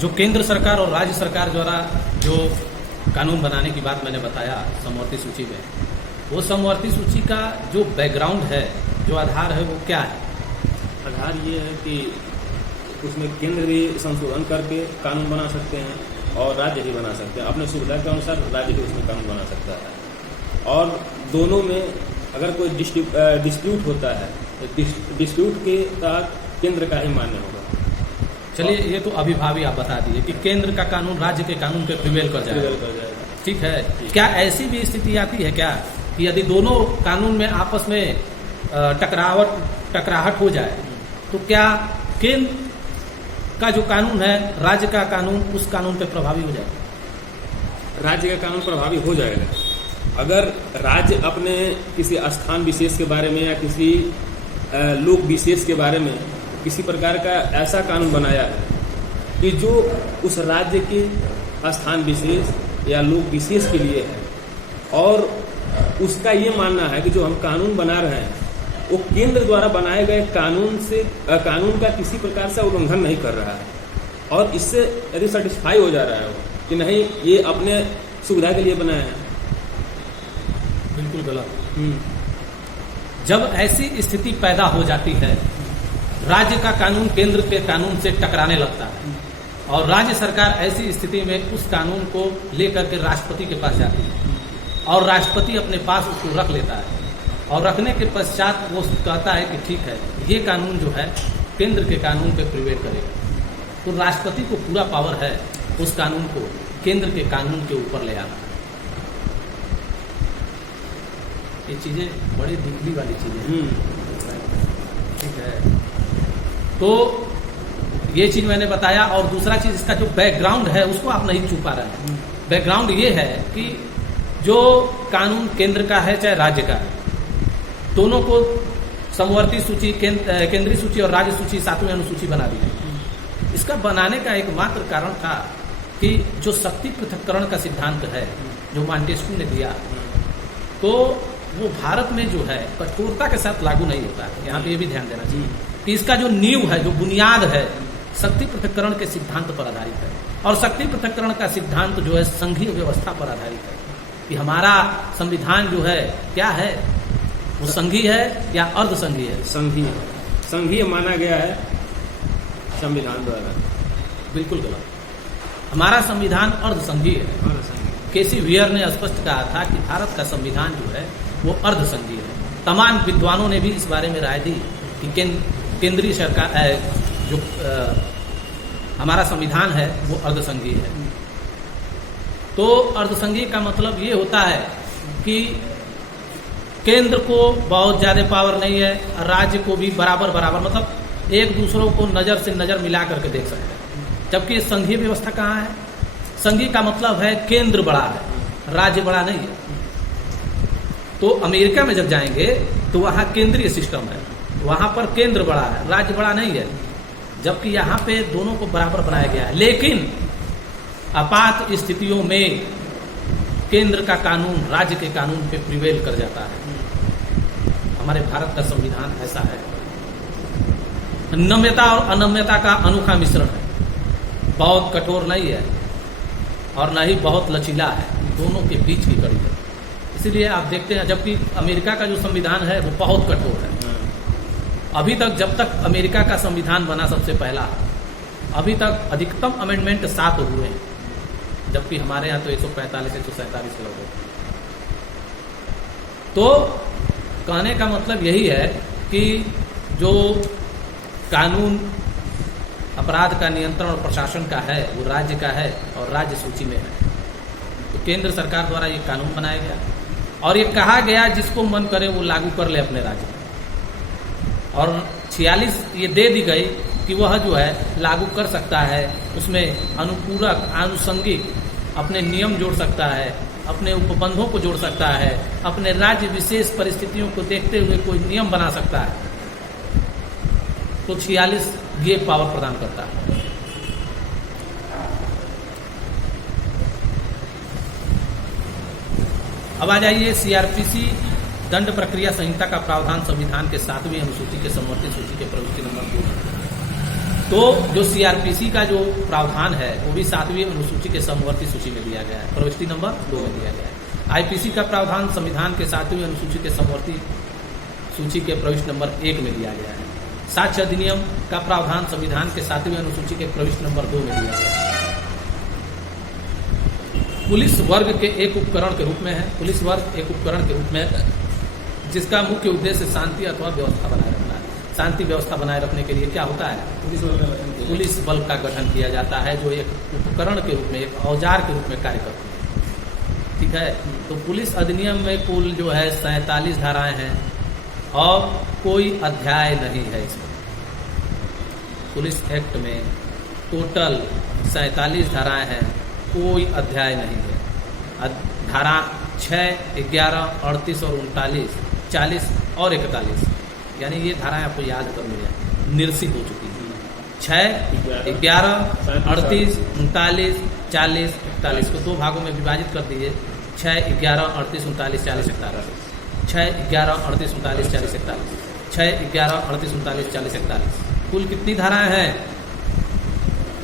जो केंद्र सरकार और राज्य सरकार द्वारा जो कानून बनाने की बात मैंने बताया समवर्ती सूची में, वो समवर्ती सूची का जो बैकग्राउंड है, जो आधार है, वो क्या है? आधार ये है कि उसमें केंद्र भी संशोधन करके कानून बना सकते हैं और राज्य भी बना सकते हैं। अपने सुविधा के अनुसार राज्य भी उसमें कानून बना सकता है। और दोनों में अगर कोई डिस्प्यूट होता है तो डिस्प्यूट के तहत केंद्र का ही मान्य होगा। चलिए, ये तो अभिभावी आप बता दिए कि केंद्र का कानून राज्य के कानून पे प्रिवेल कर जाएगा। ठीक है, क्या ऐसी भी स्थिति आती है क्या कि यदि दोनों कानून में आपस में टकराहट हो जाए तो क्या केंद्र का जो कानून है, राज्य का कानून उस कानून पे प्रभावी हो जाएगा? राज्य का कानून प्रभावी हो जाएगा अगर राज्य अपने किसी स्थान विशेष के बारे में या किसी लोक विशेष के बारे में किसी प्रकार का ऐसा कानून बनाया है कि जो उस राज्य के स्थान विशेष या लोक विशेष के लिए है, और उसका ये मानना है कि जो हम कानून बना रहे हैं वो केंद्र द्वारा बनाए गए कानून का किसी प्रकार से उल्लंघन नहीं कर रहा है, और इससे यदि सेटिस्फाई हो जा रहा है वो कि नहीं ये अपने सुविधा के लिए बनाया है, बिल्कुल गलत। जब ऐसी स्थिति पैदा हो जाती है, राज्य का कानून केंद्र के कानून से टकराने लगता है और राज्य सरकार ऐसी स्थिति में उस कानून को लेकर के राष्ट्रपति के पास जाती है और राष्ट्रपति अपने पास उसको रख लेता है, और रखने के पश्चात वो कहता है कि ठीक है, ये कानून जो है केंद्र के कानून पे प्रिवेल करेगा, तो राष्ट्रपति को पूरा पावर है उस कानून को केंद्र के कानून के ऊपर ले आना। ये चीजें बड़ी दिखली वाली चीजें। ठीक है, तो ये चीज मैंने बताया। और दूसरा चीज, इसका जो बैकग्राउंड है उसको आप नहीं छू पा रहे हैं। बैकग्राउंड ये है कि जो कानून केंद्र का है चाहे राज्य का है, दोनों को समवर्ती सूची, केंद्रीय सूची और राज्य सूची 7वीं अनुसूची बना दी है। इसका बनाने का एकमात्र कारण था कि जो शक्ति पृथक्करण का सिद्धांत है जो मॉन्टेस्क्यू ने दिया, तो वो भारत में जो है कठोरता के साथ लागू नहीं होता है। यहाँ पे ये भी ध्यान देना चाहिए कि इसका जो नींव है, जो बुनियाद है, शक्ति पृथक्करण के सिद्धांत पर आधारित है। और शक्ति पृथक्करण का सिद्धांत जो है संघीय व्यवस्था पर आधारित है कि हमारा संविधान जो है क्या है, वो संघीय है या अर्ध संघीय है? संघीय माना गया है संविधान द्वारा। बिल्कुल गलत। हमारा संविधान अर्ध संघीय है। केसी वियर ने स्पष्ट कहा था कि भारत का संविधान जो है वो अर्ध संघीय है। तमाम विद्वानों ने भी इस बारे में राय दी कि केंद्रीय सरकार जो हमारा संविधान है वो अर्ध संघीय है। तो अर्ध संघीय का मतलब ये होता है कि केंद्र को बहुत ज्यादा पावर नहीं है, राज्य को भी बराबर, मतलब एक दूसरों को नजर से नजर मिला करके देख सकते हैं। जबकि संघीय व्यवस्था कहाँ है? संघीय का मतलब है केंद्र बड़ा है, राज्य बड़ा नहीं है। तो अमेरिका में जब जाएंगे तो वहां केंद्रीय सिस्टम है, वहां पर केंद्र बड़ा है, राज्य बड़ा नहीं है। जबकि यहाँ पे दोनों को बराबर बनाया गया है। लेकिन आपात स्थितियों में केंद्र का कानून राज्य के कानून पे प्रिवेल कर जाता है। हमारे भारत का संविधान ऐसा है, नम्यता और अनम्यता का अनोखा मिश्रण है। बहुत कठोर नहीं है और न ही बहुत लचीला है, दोनों के बीच की कड़ी है। इसीलिए आप देखते हैं, जबकि अमेरिका का जो संविधान है वो बहुत कठोर है। अभी तक, जब तक अमेरिका का संविधान बना सबसे पहला, अभी तक अधिकतम अमेंडमेंट 7 हुए हैं, जबकि हमारे यहाँ तो 145 147 के लोग। तो कहने का मतलब यही है कि जो कानून अपराध का नियंत्रण और प्रशासन का है वो राज्य का है और राज्य सूची में है। तो केंद्र सरकार द्वारा ये कानून बनाया गया और ये कहा गया जिसको मन करे वो लागू कर ले अपने राज्य में। और 46 ये दे दी गई कि वह जो है लागू कर सकता है, उसमें अनुपूरक आनुषंगिक अपने नियम जोड़ सकता है, अपने उपबंधों को जोड़ सकता है, अपने राज्य विशेष परिस्थितियों को देखते हुए कोई नियम बना सकता है। तो 46 ये पावर प्रदान करता है। अब आ जाइए सीआरपीसी दंड प्रक्रिया संहिता का प्रावधान संविधान के 7वीं अनुसूची के समवर्ती सूची के प्रवृत्ति नंबर 2। तो जो सीआरपीसी का जो प्रावधान है वो भी 7वीं अनुसूची के समवर्ती सूची में दिया गया है, प्रविष्टि नंबर 2 में दिया गया है। आईपीसी का प्रावधान संविधान के 7वीं अनुसूची के समवर्ती सूची के प्रविष्टि नंबर 1 में दिया गया है। साक्ष्य अधिनियम का प्रावधान संविधान के 7वीं अनुसूची के प्रविष्टि नंबर 2 में दिया गया है। पुलिस वर्ग के एक उपकरण के रूप में है। पुलिस वर्ग एक उपकरण के रूप में है जिसका मुख्य उद्देश्य शांति अथवा व्यवस्था बनाए रखना है। शांति व्यवस्था बनाए रखने के लिए क्या होता है, पुलिस बल का गठन किया जाता है, जो एक उपकरण के रूप में, एक औजार के रूप में कार्य करते हैं। ठीक है, तो पुलिस अधिनियम में कुल जो है 47 धाराएं हैं और कोई अध्याय नहीं है इसमें। पुलिस एक्ट में टोटल 47 धाराएं हैं, कोई अध्याय नहीं है। धारा 6, 11, 38 और 39, 40 और 41, यानी ये धाराएं आपको याद करनी है, निर्सित हो चुकी है। 6, 11, 38, 39, 40, 41 को 2 भागों में विभाजित कर दीजिए। 6, 11, 38, 39, 40, 41। 6, 11, 38, 39, 40, 41। 6, 11, 38, 39, 40, 41। कुल कितनी धाराएं हैं?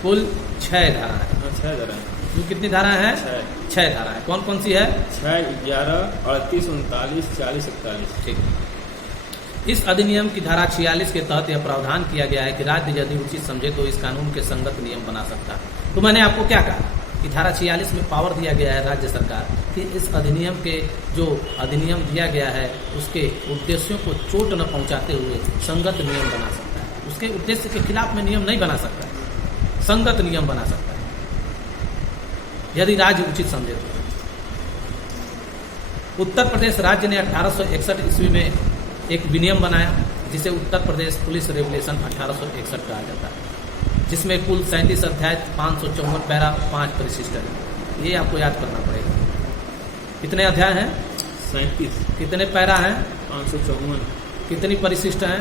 कुल 6 धाराएं। 6 धाराएं। कुल कितनी धाराएं हैं? 6 धाराएं। कौन कौन सी है? 6, 11, 38, 39, 40, 41। ठीक। इस अधिनियम की धारा 46 के तहत यह प्रावधान किया गया है कि राज्य यदि उचित समझे तो इस कानून के संगत नियम बना सकता है। तो मैंने आपको क्या कहा कि धारा 46 में पावर दिया गया है राज्य सरकार कि इस अधिनियम के जो अधिनियम दिया गया है उसके उद्देश्यों को चोट न पहुंचाते हुए संगत नियम बना सकता है। उसके उद्देश्य के खिलाफ में नियम नहीं बना सकता है, संगत नियम बना सकता है यदि राज्य उचित समझे तो। उत्तर प्रदेश राज्य ने 1861 ईस्वी में एक विनियम बनाया जिसे उत्तर प्रदेश पुलिस रेगुलेशन 1861 कहा जाता है, जिसमें कुल 37 अध्याय, 554 पैरा, 5 परिशिष्ट है। ये आपको याद करना पड़ेगा। कितने अध्याय हैं? 37। कितने पैरा हैं? 554। कितनी परिशिष्ट हैं?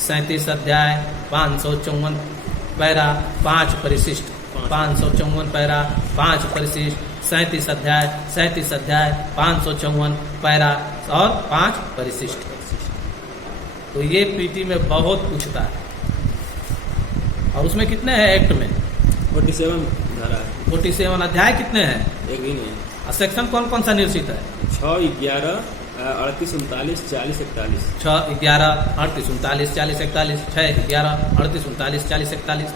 37 अध्याय, 554 पैरा, 5 परिशिष्ट। 554 पैरा, 5 परिशिष्ट, 37 अध्याय, 554 पैरा और 5 परिशिष्ट। तो ये पीटी में बहुत पूछता है। और उसमें कितने हैं एक्ट में? 47 धारा है। 47 अध्याय कितने हैं? एक भी नहीं है। और सेक्शन कौन कौन सा निर्देशित है? 6, 11, 38, 39, 40, 41। 6, 11, 38, 39, 40, 41। 6, 11, 38, 39, 40, 41।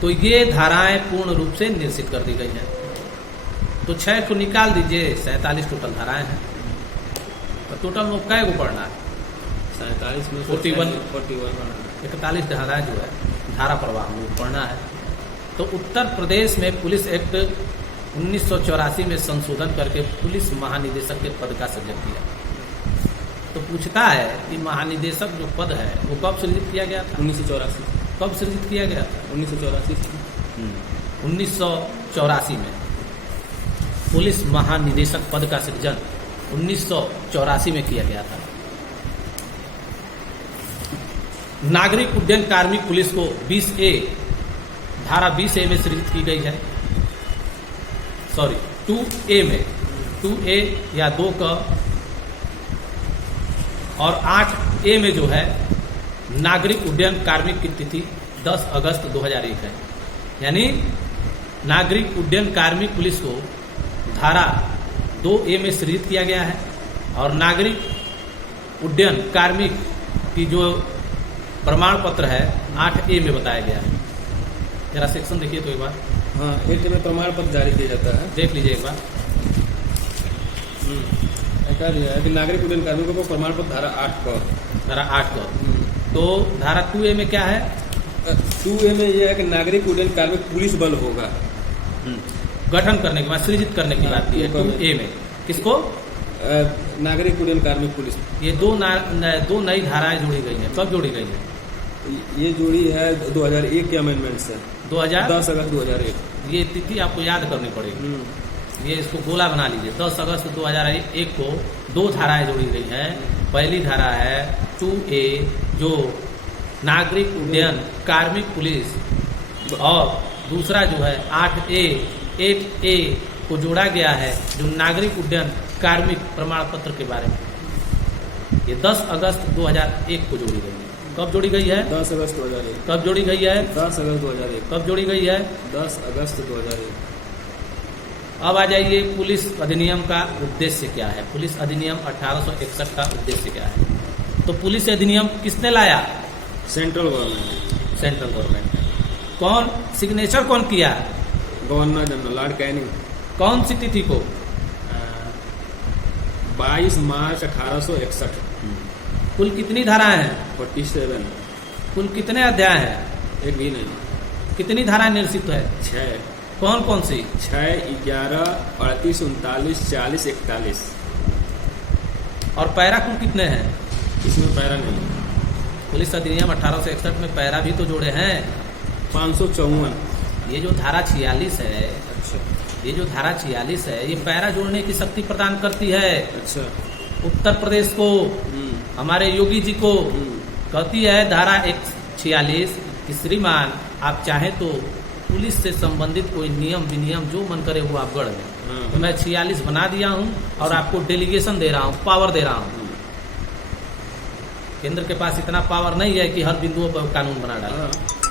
तो ये धाराएं पूर्ण रूप से निर्देशित कर दी गई हैं। तो 6 को निकाल दीजिए, 47 टोटल धाराएं हैं। तो टोटल में कै को पढ़ना है? 47 में 41 41 धाराएं जो है धारा प्रवाह में पढ़ना है। तो उत्तर प्रदेश में पुलिस एक्ट 1984 में संशोधन करके पुलिस महानिदेशक के पद का सृजन किया। तो पूछता है कि महानिदेशक जो पद है वो कब सृजित किया गया था? 1984। कब सृजित किया गया था? 1984। 1984 में पुलिस महानिदेशक पद का सृजन 1984 में किया गया था। नागरिक उड्डयन कार्मिक पुलिस को 20A धारा 20A में सृजित की गई है। 2A में, 2A या 2 का और 8A में जो है नागरिक उड्डयन कार्मिक की तिथि 10 अगस्त 2001 है। यानी नागरिक उड्डयन कार्मिक पुलिस को धारा 2A में सृजित किया गया है और नागरिक उड्डयन कार्मिक की जो प्रमाण पत्र है 8A में बताया गया है। जरा सेक्शन देखिए तो एक बार। हाँ, एक्ट में प्रमाण पत्र जारी किया जाता है। देख लीजिए एक बार। कह दिया है कि नागरिक उड्डयन कार्मिकों को प्रमाण पत्र धारा 8 का। धारा 8 का। तो धारा 2A में क्या है? 2A में यह है कि नागरिक उड्डयन कार्मिक पुलिस बल होगा। गठन करने के बाद, सृजित करने की बात की है 2A में। किसको? नागरिक उड्डयन कार्मिक पुलिस। ये दो नई धाराएं जोड़ी गई हैं। कब जोड़ी गई है? ये जोड़ी है 2001 के अमेंडमेंट से। 10 अगस्त 2001। ये तिथि आपको याद करनी पड़ेगी। ये इसको गोला बना लीजिए। 10 अगस्त 2001 को 2 धाराएं जोड़ी गई हैं। पहली धारा है 2A जो नागरिक उड्डयन कार्मिक पुलिस और दूसरा जो है 8A को जोड़ा गया है जो नागरिक उड्डयन कार्मिक प्रमाण पत्र के बारे में। ये 10 अगस्त 2001 को जोड़ी गई है। कब जोड़ी गई है? 10 अगस्त 2001। कब जोड़ी गई है? 10 अगस्त 2001। कब जोड़ी गई है? 10 अगस्त 2001। अब आ जाइए, पुलिस अधिनियम का उद्देश्य क्या है? पुलिस अधिनियम 1861 का उद्देश्य क्या है? तो पुलिस अधिनियम किसने लाया? Central government. Central government. कौन सिग्नेचर कौन किया? Governor general Lord Canning. कौन सी तिथि को? 22 मार्च 1861। कुल कितनी धाराएं हैं? 47। कुल कितने अध्याय हैं? एक भी नहीं। कितनी धाराएं निरसित है? 6। कौन कौन सी? 6, 11, 38, 39, 40, 41। और पैरा कुल कितने हैं? इसमें पैरा नहीं। पुलिस अधिनियम 1861 में पैरा भी तो जोड़े हैं। 554। ये जो धारा 46 है, अच्छा ये जो धारा 46 है, ये पैरा जोड़ने की शक्ति प्रदान करती है अच्छा। उत्तर प्रदेश को, हमारे योगी जी को। कहती है धारा 146 कि श्रीमान आप चाहे तो पुलिस से संबंधित कोई नियम विनियम जो मन करे वो आप गढ़ लें। तो मैं 46 बना दिया हूं और आपको डेलीगेशन दे रहा हूं, पावर दे रहा हूं। केंद्र के पास इतना पावर नहीं है कि हर बिंदुओं पर कानून बना डाले।